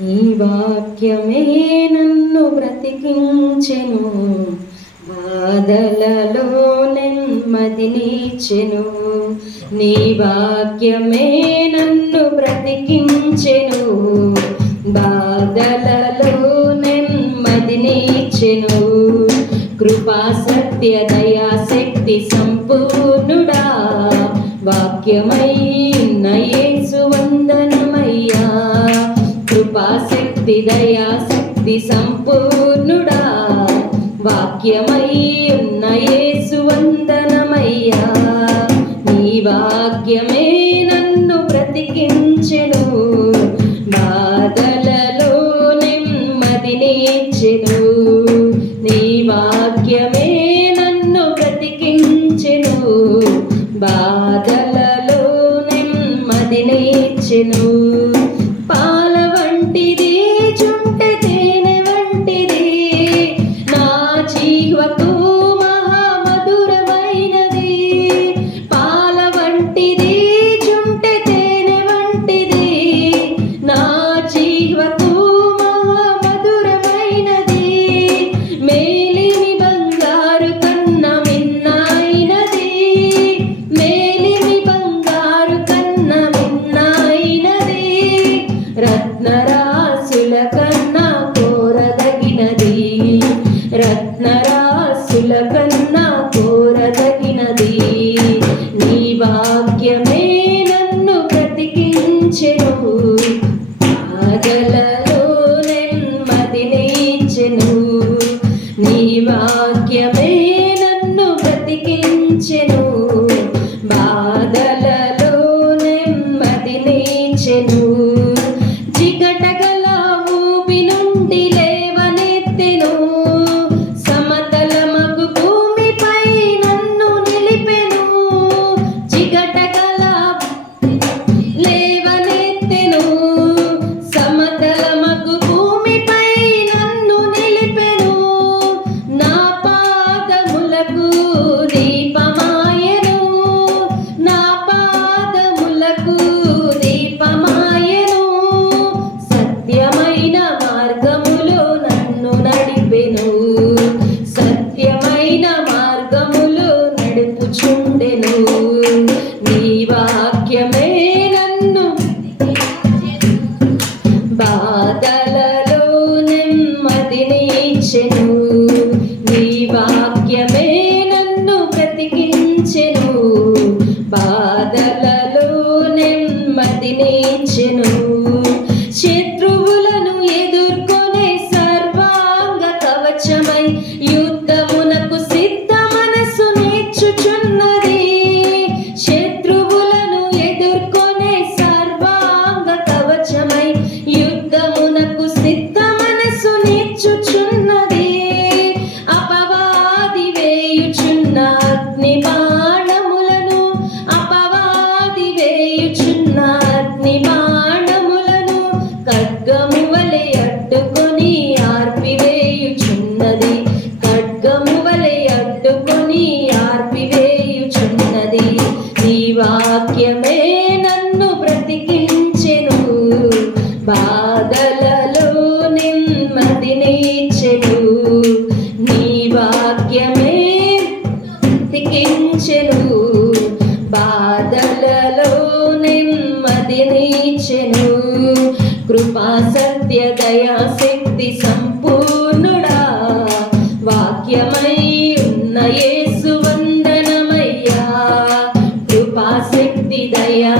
నీ వాక్యమే నన్ను బ్రతికించెను, బాధలలో నెమ్మదినిచ్చెను. నీ వాక్యమే నన్ను బ్రతికించెను, బాధలలో నెమ్మదినిచ్చెను. కృపా సత్య దయా శక్తి సంపూర్ణుడా, వాక్యమై ఉన్న యేసు వందనమయ్యా. కృపా శక్తి దయా శక్తి సంపూర్ణుడా, వాక్యమై ఉన్న యేసు వందనమయ్యా. నీ వాక్యమే నన్ను బ్రతికించెను, బాధలలో నెమ్మదినిచ్చెను. నీ వాక్యమే నన్ను బ్రతికించెను, బాధలలో నెమ్మదినిచ్చెను. పాల వంటిది చుంటె తేనె వంటిది, నా జీవకు మహామధురమైనది. పాల వంటిది చుంటె తేనె వంటిది, నా జీవకు మహామధురమైనది. మేలిమి బంగారు కన్న మిన్నైనది, మేలిమి బంగారు కన్న మిన్నైనది. రత్నరాశుల కన్నా కోరదగినది, రత్నరాశుల కన్నా కోరదగినది. నీ వాక్యమే నన్ను బ్రతికించెను, బాధలలో నెమ్మదినిచ్చెను. నీ వాక్యమే నన్ను బ్రతికించెను, బాధలలో నెమ్మదినిచ్చెను. జిగటగల ఊపి నుండి లేవనెత్తెను, సమతలమగు భూమిపై నన్ను నిలిపెను. జిగటగల లేవనెత్తెను, సమతలమగు భూమిపై నన్ను నిలిపెను. నా పాదములకు దీపమాయెను, నా పాదములకు దీపమాయెను. సత్యమైన మార్గములో నన్ను నడిపెను, సత్యమైన మార్గములో నడుపుచుండెను. నీ వాక్యమే నన్ను బాధలలో నెమ్మదినిచ్చెను. నీ వాక్యమే నన్ను బ్రతికించెను, బాధలలో నెమ్మదినిచ్చెను. శత్రువులను ఎదుర్కొనే సర్వాంగ కవచమై యుద్ధమునకు సిద్ధ మనసు నేర్చుచున్నది. శత్రువులను ఎదుర్కొనే సర్వాంగ కవచమై యుద్ధమునకు సిద్ధ మనసు నేర్చుచున్నది. అపవాది వేయుచున్న అగ్ని బాణములను, అపవాది వేయుచున్న అగ్ని బాణములను ఖడ్గము వలె అడ్డుకొని ఆర్పివేయుచున్నది, ఖడ్గము వలె అడ్డుకొని ఆర్పివేయుచున్నది. నీ వాక్యమే నన్ను బ్రతికించెను, బాధలలో నెమ్మదినిచ్చెను. నీ వాక్యమే బ్రతికించెను, బాధలలో నెమ్మదినిచ్చెను. కృపా సత్య దయా శక్తి సంపూర్ణుడా, వాక్యమై ఉన్న యేసు వందనమయ్యా. కృపా శక్తి దయా